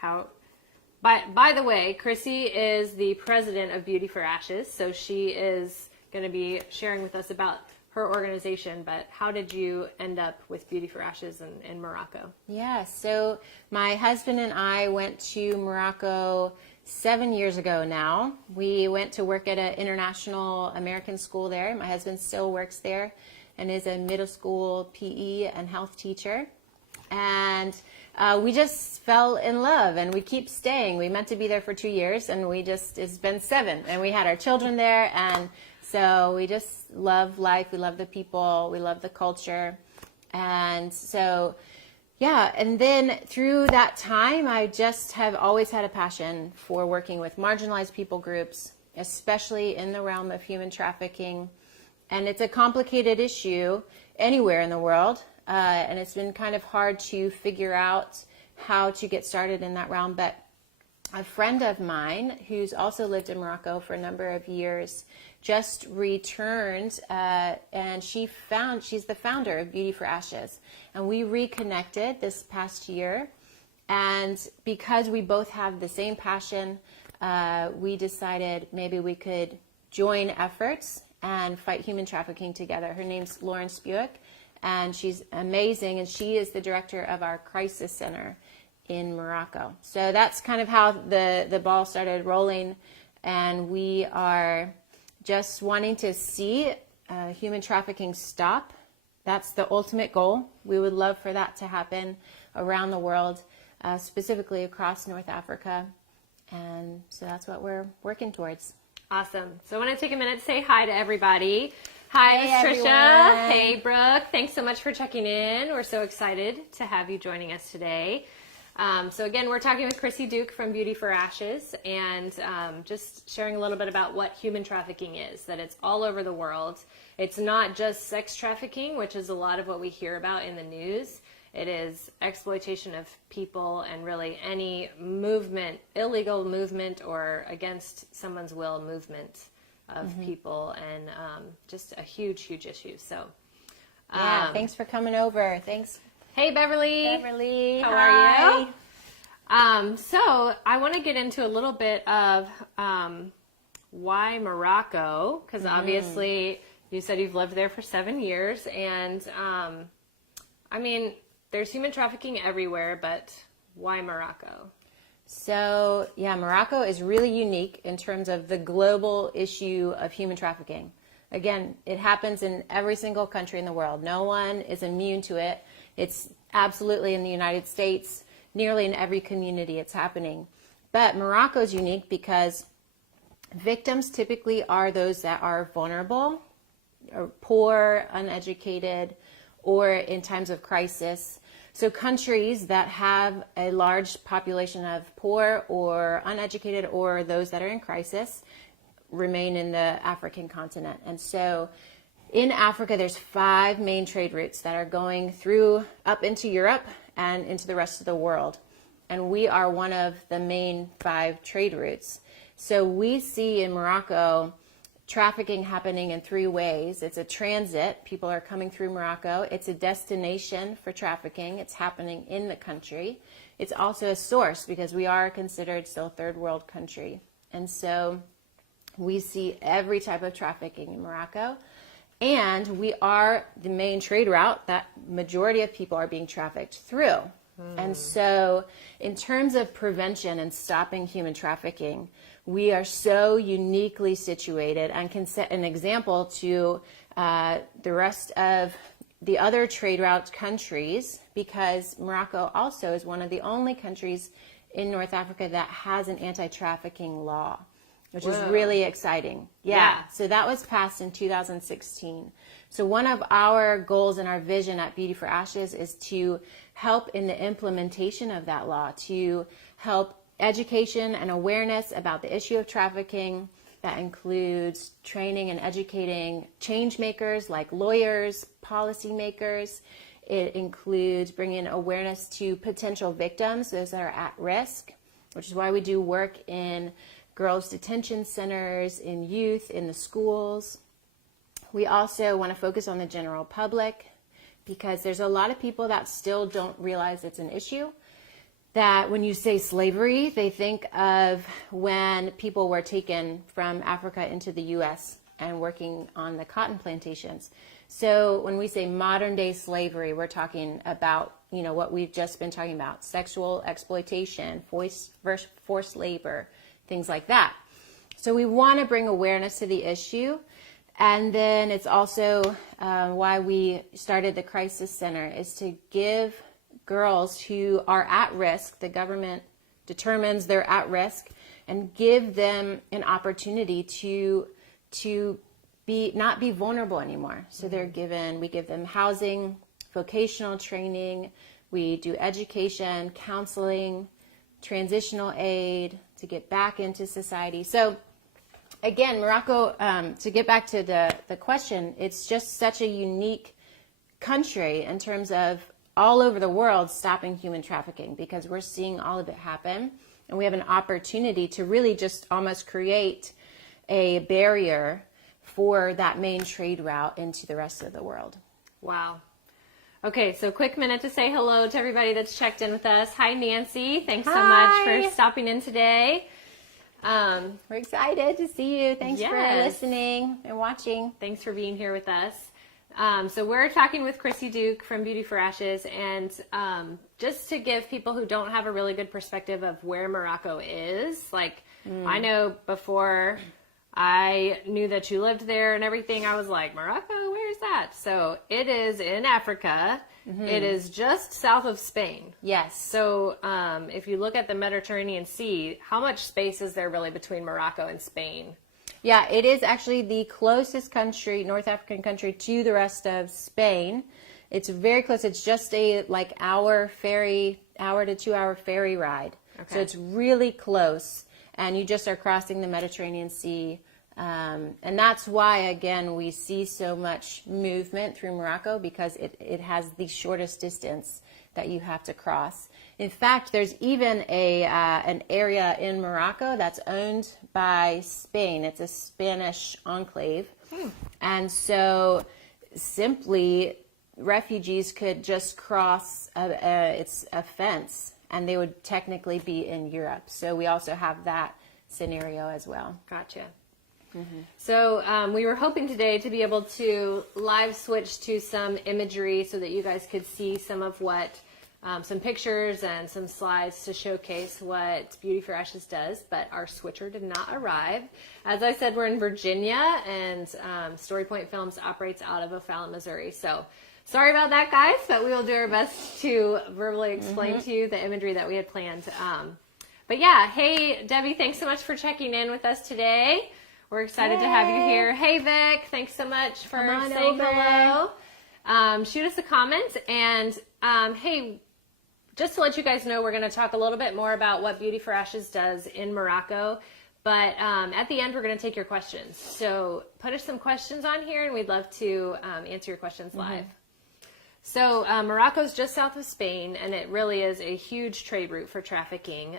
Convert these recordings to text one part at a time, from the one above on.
how... By the way, Chrissy is the president of Beauty for Ashes, so she is going to be sharing with us about her organization, but how did you end up with Beauty for Ashes in Morocco? Yeah, so my husband and I went to Morocco 7 years ago now. We went to work at an international American school there. My husband still works there and is a middle school PE and health teacher. And we just fell in love, and we keep staying. We meant to be there for 2 years, and it's been 7. And we had our children there, and so we just love life. We love the people. We love the culture. And so, yeah, and then through that time, I just have always had a passion for working with marginalized people groups, especially in the realm of human trafficking. And it's a complicated issue anywhere in the world. And it's been kind of hard to figure out how to get started in that realm. But a friend of mine who's also lived in Morocco for a number of years just returned, and she's the founder of Beauty for Ashes. And we reconnected this past year. And because we both have the same passion, we decided maybe we could join efforts and fight human trafficking together. Her name's Lauren Spuick. And she's amazing, and she is the director of our crisis center in Morocco. So that's kind of how the ball started rolling, and we are just wanting to see human trafficking stop. That's the ultimate goal. We would love for that to happen around the world, specifically across North Africa, and so that's what we're working towards. Awesome. So I want to take a minute to say hi to everybody. Hi, Hey, Miss Trisha. everyone. Hey, Brooke. Thanks so much for checking in. We're so excited to have you joining us today. So again, we're talking with Chrissy Duke from Beauty for Ashes, and just sharing a little bit about what human trafficking is, that it's all over the world. It's not just sex trafficking, which is a lot of what we hear about in the news. It is exploitation of people and really any movement, illegal movement or against someone's will movement of people, and just a huge, huge issue. So, Yeah, thanks for coming over. Thanks, hey, Beverly. Beverly. How Hi. are you? So I want to get into a little bit of why Morocco, because obviously you said you've lived there for 7 years, and I mean, there's human trafficking everywhere, but why Morocco? So, yeah, Morocco is really unique in terms of the global issue of human trafficking. Again, it happens in every single country in the world. No one is immune to it. It's absolutely in the United States, nearly in every community it's happening. But Morocco is unique because victims typically are those that are vulnerable, or poor, uneducated, or in times of crisis. So countries that have a large population of poor or uneducated or those that are in crisis remain in the African continent. And so in Africa, there's 5 main trade routes that are going through up into Europe and into the rest of the world. And we are one of the main 5 trade routes. So we see in Morocco trafficking happening in 3 ways. It's a transit. People are coming through Morocco. It's a destination for trafficking. It's happening in the country. It's also a source because we are considered still a third world country. And so we see every type of trafficking in Morocco. And we are the main trade route that majority of people are being trafficked through. And so in terms of prevention and stopping human trafficking, we are so uniquely situated and can set an example to the rest of the other trade route countries, because Morocco also is one of the only countries in North Africa that has an anti-trafficking law, which is really exciting. Yeah. So that was passed in 2016. So one of our goals and our vision at Beauty for Ashes is to help in the implementation of that law, to help education and awareness about the issue of trafficking. That includes training and educating change makers like lawyers, policymakers. It includes bringing awareness to potential victims, those that are at risk, which is why we do work in girls' detention centers, in youth, in the schools. We also want to focus on the general public because there's a lot of people that still don't realize it's an issue. that when you say slavery, they think of when people were taken from Africa into the U.S. and working on the cotton plantations. So when we say modern day slavery, we're talking about, what we've just been talking about, sexual exploitation, forced labor, things like that. So we want to bring awareness to the issue. And then it's also why we started the Crisis Center, is to give girls who are at risk, the government determines they're at risk, and give them an opportunity to not be vulnerable anymore. So we give them housing, vocational training, we do education, counseling, transitional aid to get back into society. So again, Morocco, to get back to the question, it's just such a unique country in terms of all over the world stopping human trafficking, because we're seeing all of it happen. And we have an opportunity to really just almost create a barrier for that main trade route into the rest of the world. Wow. Okay, so quick minute to say hello to everybody that's checked in with us. Hi, Nancy. Thanks so much for stopping in today. We're excited to see you. Thanks for listening and watching. Thanks for being here with us. So we're talking with Chrissy Duke from Beauty for Ashes, and just to give people who don't have a really good perspective of where Morocco is, I know before I knew that you lived there and everything, I was like, Morocco, where's that? So it is in Africa. Mm-hmm. It is just south of Spain. Yes. So if you look at the Mediterranean Sea, how much space is there really between Morocco and Spain? Yeah, it is actually the closest country, North African country, to the rest of Spain. It's very close. It's just a hour to 2 hour ferry ride. Okay. So it's really close. And you just are crossing the Mediterranean Sea. And that's why, again, we see so much movement through Morocco, because it has the shortest distance that you have to cross. In fact, there's even an area in Morocco that's owned by Spain. It's a Spanish enclave. And so simply refugees could just cross it's a fence, and they would technically be in Europe. So we also have that scenario as well. Gotcha. Mm-hmm. So we were hoping today to be able to live switch to some imagery so that you guys could see some of what, some pictures and some slides to showcase what Beauty for Ashes does, but our switcher did not arrive. As I said, we're in Virginia, and StoryPoint Films operates out of O'Fallon, Missouri. So sorry about that, guys, but we will do our best to verbally explain to you the imagery that we had planned. But yeah, hey, Debbie, thanks so much for checking in with us today. We're excited to have you here. Hey, Vic, thanks so much for saying hello. Shoot us a comment. And hey, just to let you guys know, we're going to talk a little bit more about what Beauty for Ashes does in Morocco. But at the end, we're going to take your questions. So put us some questions on here, and we'd love to answer your questions live. So Morocco's just south of Spain, and it really is a huge trade route for trafficking.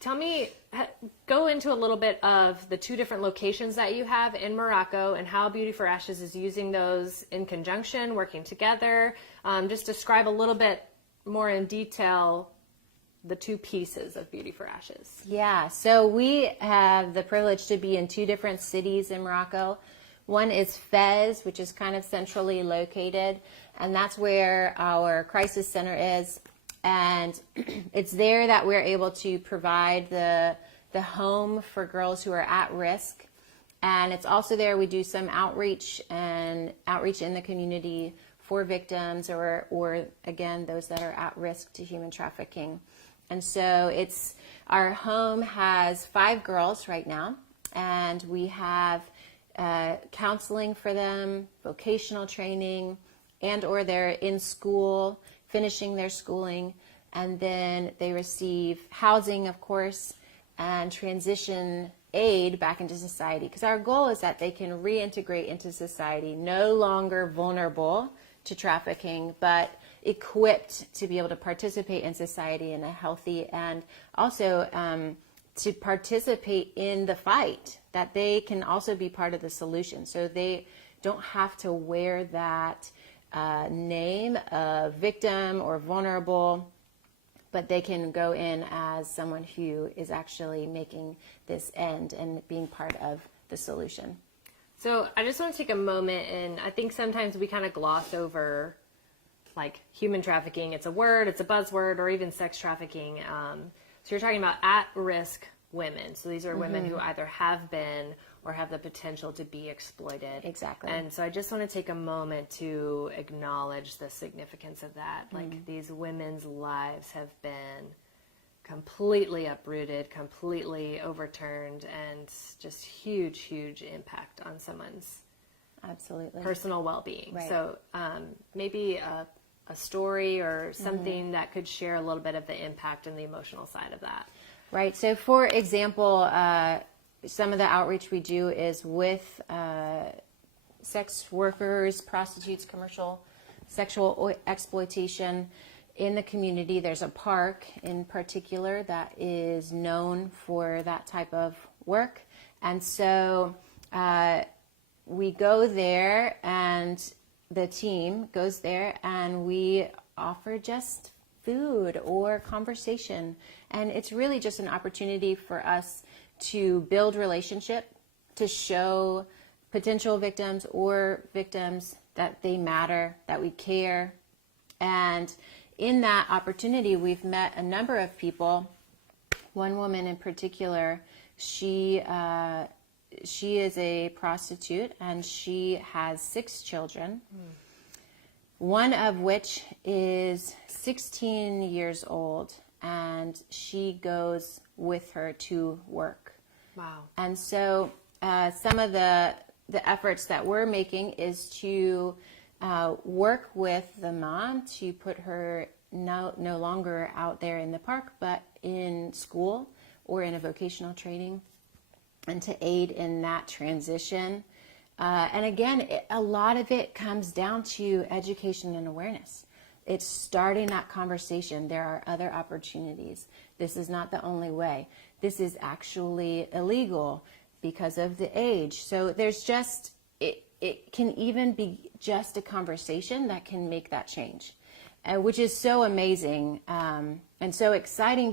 Tell me, go into a little bit of the two different locations that you have in Morocco and how Beauty for Ashes is using those in conjunction, working together. Just describe a little bit more in detail the two pieces of Beauty for Ashes. Yeah, so we have the privilege to be in two different cities in Morocco. One is Fez, which is kind of centrally located, and that's where our crisis center is. And it's there that we're able to provide the home for girls who are at risk. And it's also there we do some outreach in the community for victims or again, those that are at risk to human trafficking. And so our home has 5 girls right now, and we have counseling for them, vocational training, and or they're in school, finishing their schooling, and then they receive housing, of course, and transition aid back into society. Because our goal is that they can reintegrate into society, no longer vulnerable to trafficking, but equipped to be able to participate in society in a healthy and also to participate in the fight, that they can also be part of the solution. So they don't have to wear that name of victim or vulnerable, but they can go in as someone who is actually making this end and being part of the solution. So I just want to take a moment, and I think sometimes we kind of gloss over like human trafficking. It's a word, it's a buzzword, or even sex trafficking. So you're talking about at-risk women. So these are women who either have been or have the potential to be exploited. Exactly. And so I just want to take a moment to acknowledge the significance of that. Like these women's lives have been completely uprooted, completely overturned, and just huge impact on someone's Absolutely. personal well-being. Right. So maybe a story or something that could share a little bit of the impact and the emotional side of that. Right. So, for example, some of the outreach we do is with sex workers, prostitutes, commercial sexual exploitation in the community. There's a park in particular that is known for that type of work. And so we go there, and the team goes there, and we offer just food or conversation. And it's really just an opportunity for us to build relationship, to show potential victims or victims that they matter, that we care. And in that opportunity, we've met a number of people. One woman in particular, she is a prostitute, and she has 6 children. One of which is 16 years old, and she goes with her to work. Wow. And so some of the efforts that we're making is to work with the mom to put her no longer out there in the park, but in school or in a vocational training, and to aid in that transition. And again, a lot of it comes down to education and awareness. It's starting that conversation. There are other opportunities. This is not the only way. This is actually illegal because of the age. So there's just, it can even be just a conversation that can make that change, which is so amazing and so exciting.